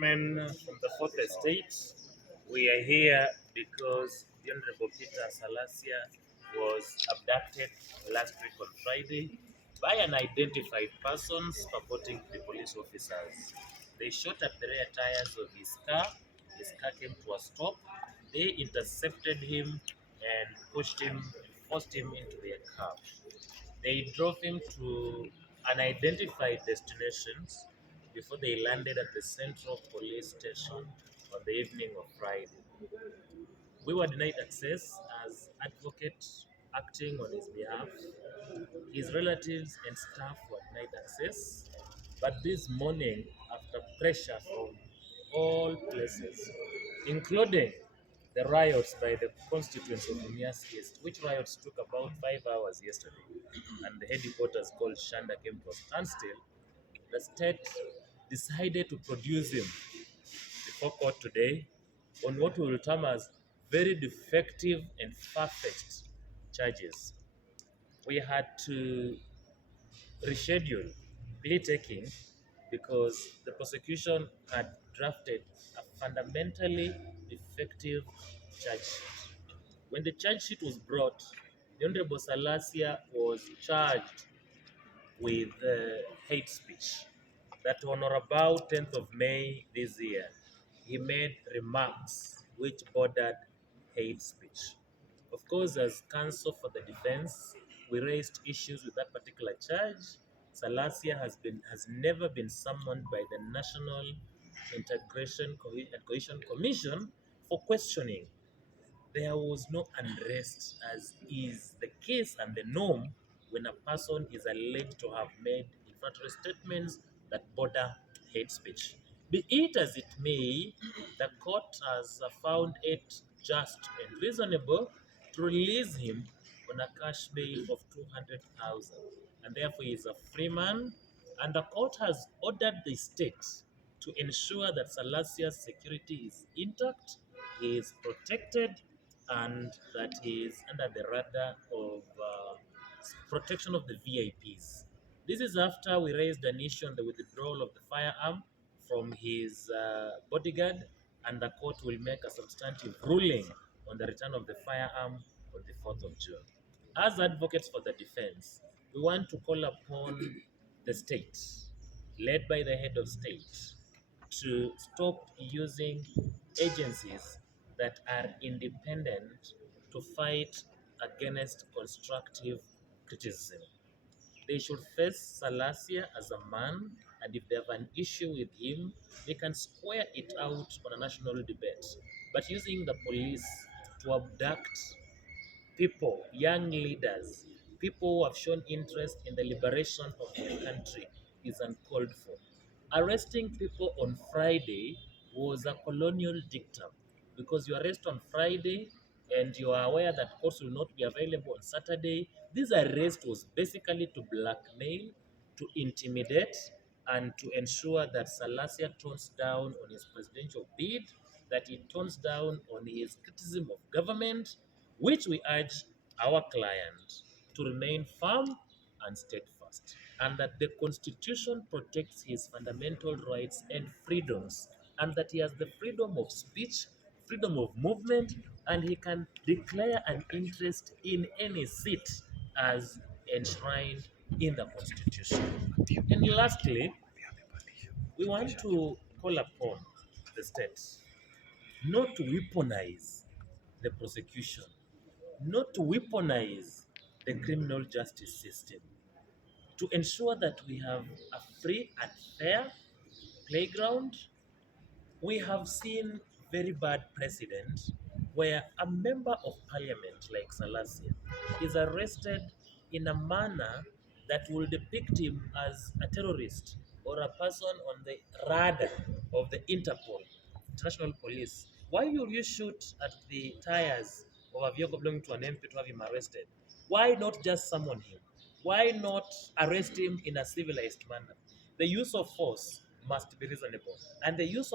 Men from the fourth estate, we are here because the Honorable Peter Salasya was abducted last week on Friday by unidentified persons purporting to be police officers. They shot at the rear tires of his car. His car came to a stop. They intercepted him and forced him into their car. They drove him to unidentified destinations before they landed at the Central Police Station on the evening of Friday. We were denied access as advocate acting on his behalf. His relatives and staff were denied access. But this morning, after pressure from all places, including the riots by the constituents of Mumias East, which riots took about 5 hours yesterday, and the headquarters called Shanda came to a standstill, the state decided to produce him before court today on what we will term as very defective and far-fetched charges. We had to reschedule plea taking because the prosecution had drafted a fundamentally defective charge sheet. When the charge sheet was brought, the Honorable Salasya was charged with hate speech. That on or about 10th of May this year, he made remarks which bordered hate speech. Of course, as counsel for the defense, we raised issues with that particular charge. Salasya has never been summoned by the National Integration and Cohesion Commission for questioning. There was no unrest, as is the case and the norm when a person is alleged to have made inflammatory statements that border hate speech. Be it as it may, the court has found it just and reasonable to release him on a cash bail of 200,000, and therefore he is a free man. And the court has ordered the state to ensure that Salasya's security is intact, he is protected, and that he is under the radar of protection of the VIPs. This is after we raised an issue on the withdrawal of the firearm from his bodyguard, and the court will make a substantive ruling on the return of the firearm on the 4th of June. As advocates for the defense, we want to call upon the state, led by the head of state, to stop using agencies that are independent to fight against constructive criticism. They should face Salasya as a man, and if they have an issue with him, they can square it out on a national debate. But using the police to abduct people, young leaders, people who have shown interest in the liberation of the country is uncalled for. Arresting people on Friday was a colonial dictum because you arrest on Friday and you are aware that courts will not be available on Saturday. This arrest was basically to blackmail, to intimidate, and to ensure that Salasya tones down on his presidential bid, that he tones down on his criticism of government, which we urge our client to remain firm and steadfast, and that the Constitution protects his fundamental rights and freedoms, and that he has the freedom of speech, freedom of movement, and he can declare an interest in any seat as enshrined in the Constitution. And lastly, we want to call upon the states not to weaponize the prosecution, not to weaponize the criminal justice system, to ensure that we have a free and fair playground. We have seen very bad precedent where a member of parliament like Salasya is arrested in a manner that will depict him as a terrorist or a person on the radar of the Interpol, international police. Why will you shoot at the tires of a vehicle belonging to an MP to have him arrested? Why not just summon him? Why not arrest him in a civilized manner? The use of force must be reasonable, and the use of